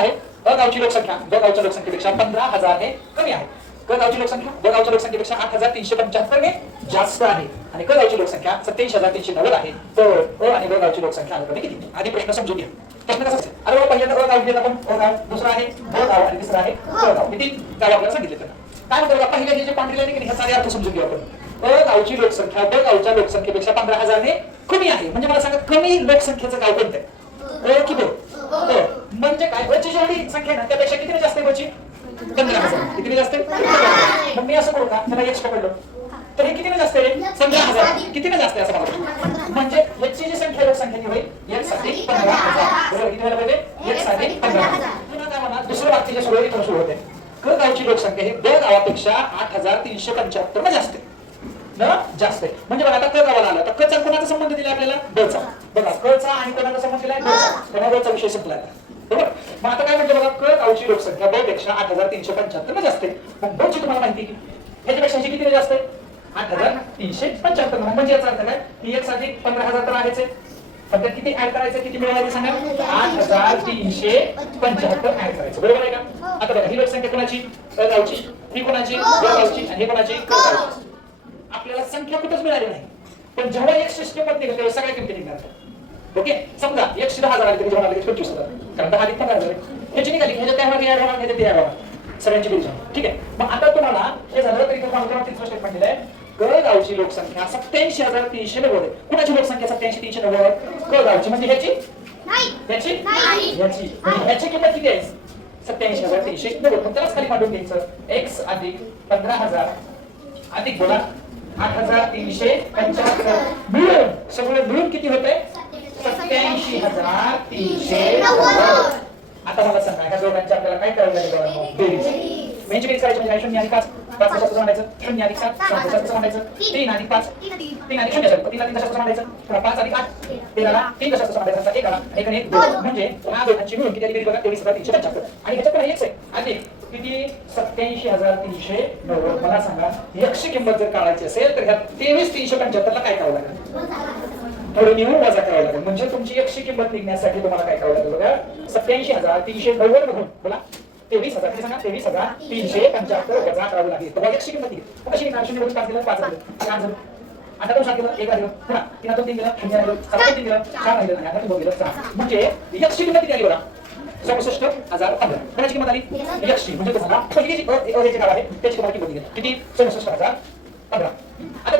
आहे अ गावची लोकसंख्या ब गावच्या लोकसंख्येपेक्षा 15,000 हे कमी आहे. क गावची लोकसंख्या ब गावच्या लोकसंख्येपेक्षा 8,375 हे जास्त आहे आणि क गावची लोकसंख्या 27,390 आहे. तर अ आणि ब गावची लोकसंख्या अनुक्रमे किती? आधी प्रश्न समजून घ्या. प्रश्न कसा असेल? अरे पहिल्यांदा अ गाव घेतला आपण अ गाव, दुसरा आहे ब गाव आणि तिसरा आहे क गाव. किती गाव आपल्याला सांगितले त्यांना. काय म्हणतो पहिल्या हे जे पांढरी लाईन आहे ह्याचा अर्थ समजून घेऊ आपण. अ गावची लोकसंख्या ब गावच्या लोकसंख्येपेक्षा 15,000 ने कमी आहे. म्हणजे मला सांगा कमी लोकसंख्येचं गाव कोणतं आहे? अ की ब? म्हणजे काय? बची जेवढी संख्या ना त्यापेक्षा किती जास्त आहे बची? 15,000. किती जास्त आहे? मग मी असं करू का? त्याला एक्स पकडलो तर हे किती जास्त आहे? 15,000. किती जास्त आहे असं मला म्हणजे याची जी संख्या लोकसंख्या होईल एक साठी 15,000. बरोबर किती व्हायला पाहिजे? एक साठी 15,000. पुन्हा काय म्हणा दुसरं वाक्य जे सुरू इथून सुरू होते क गावची लोकसंख्या ही ब गावापेक्षा 8,375 ने जास्त आहे. जास्त आहे म्हणजे बघा आता क गावाला आला तर क चा कोणाचा संबंध दिला आपल्याला? ब चा. बघा क चा आणि कोणाचा संबंध दिलाय? ब चा. त्यामुळे ब चा विषय संपला. बरोबर. मग आता काय म्हणतो बघा क गावची लोकसंख्या ब पेक्षा 8,375 ने जास्त आहे. मग ब ची तुम्हाला माहिती की ह्याच्यापेक्षा किती जास्त आहे? 8,375. म्हणजे याचा अर्थ काय? ही एक साठी 15,000 तर आहेच आहे. पण त्यात किती ऍड करायचं? किती मिळाले सांगा? 8,375 ऍड करायचं. बरोबर आहे का? आता बघा ही लोकसंख्या कोणाची? क गावची. ही कोणाची? ब गावची. आणि ही कोणाची? क गावची. आपल्याला संख्या कुठेच मिळाली नाही पण जेव्हा एक सिस्टम मध्ये निघते तेव्हा सगळ्या किमती निघणार. ओके समजा 110,000 आली तरी जेव्हा आली 25,000 कारण 10 अधिक 15,000 ह्याची निघाली ह्याच्या त्यामध्ये ऍड होणार ह्याच्या ते ऍड होणार सगळ्यांची बेरीज होणार. ठीक आहे. मग आता तुम्हाला हे झालं तरी तुम्हाला तिसरं स्टेटमेंट दिलंय क गावची लोकसंख्या 87,390 आहे. कुणाची लोकसंख्या 87,390? क गावची. म्हणजे ह्याची ह्याची ह्याची म्हणजे ह्याची किंमत किती आहे? 87,390. मग त्यालाच खाली मांडून घ्यायचं x अधिक 15,000 अधिक बोला 8,375 मिळून सगळे मिळून किती होते? 87,390. आता मला सांगा ह्या दोघांची आपल्याला काय करायला लागेल? बेरीज. म्हणजे बेरीज करायची म्हणजे 0 आणि 5 5 कशाचं मांडायचं? 0 अधिक 7 7 कशाचं मांडायचं? 3 अधिक 5 3 अधिक 0 3 ला 3 कशाचं मांडायचं? 5 अधिक 8 13 3 कशाचं मांडायचं? 1 आला 1 आणि 1 2 म्हणजे ह्या दोघांची मिळून किती आली बेरीज बघा 23,375 आणि ह्याच्यात पण हेच आहे अधिक किती 87,390. मला सांगा एकशे किंमत जर काढायची असेल तर ह्या 23,375 ला काय करावं लागेल? थोडं निवड वजा करावं लागेल. म्हणजे तुमची एकशे किंमत निघण्यासाठी तुम्हाला काय करावं लागेल बघा 87,390 बघून बोला 23,000 किती सांगा 23,375 वजा करावं लागेल. तर एकशे किंमत निघेल. कशी निघणार? 0 5 दिलं 5 दिलं आता तो 7 दिलं 1 दिलं पुन्हा 3 2 3 दिलं 0 दिलं 7 3 दिलं 4 राहिलं आणि आता 2 दिलं 6 म्हणजे एकशे किंमत किती आली बघा? 67,015. कोणाची किंमत आली? एकशे. म्हणजे तुम्हाला पहिली जी गाव आहे त्याची तुम्हाला किंमत निघेल किती? 67,015. आता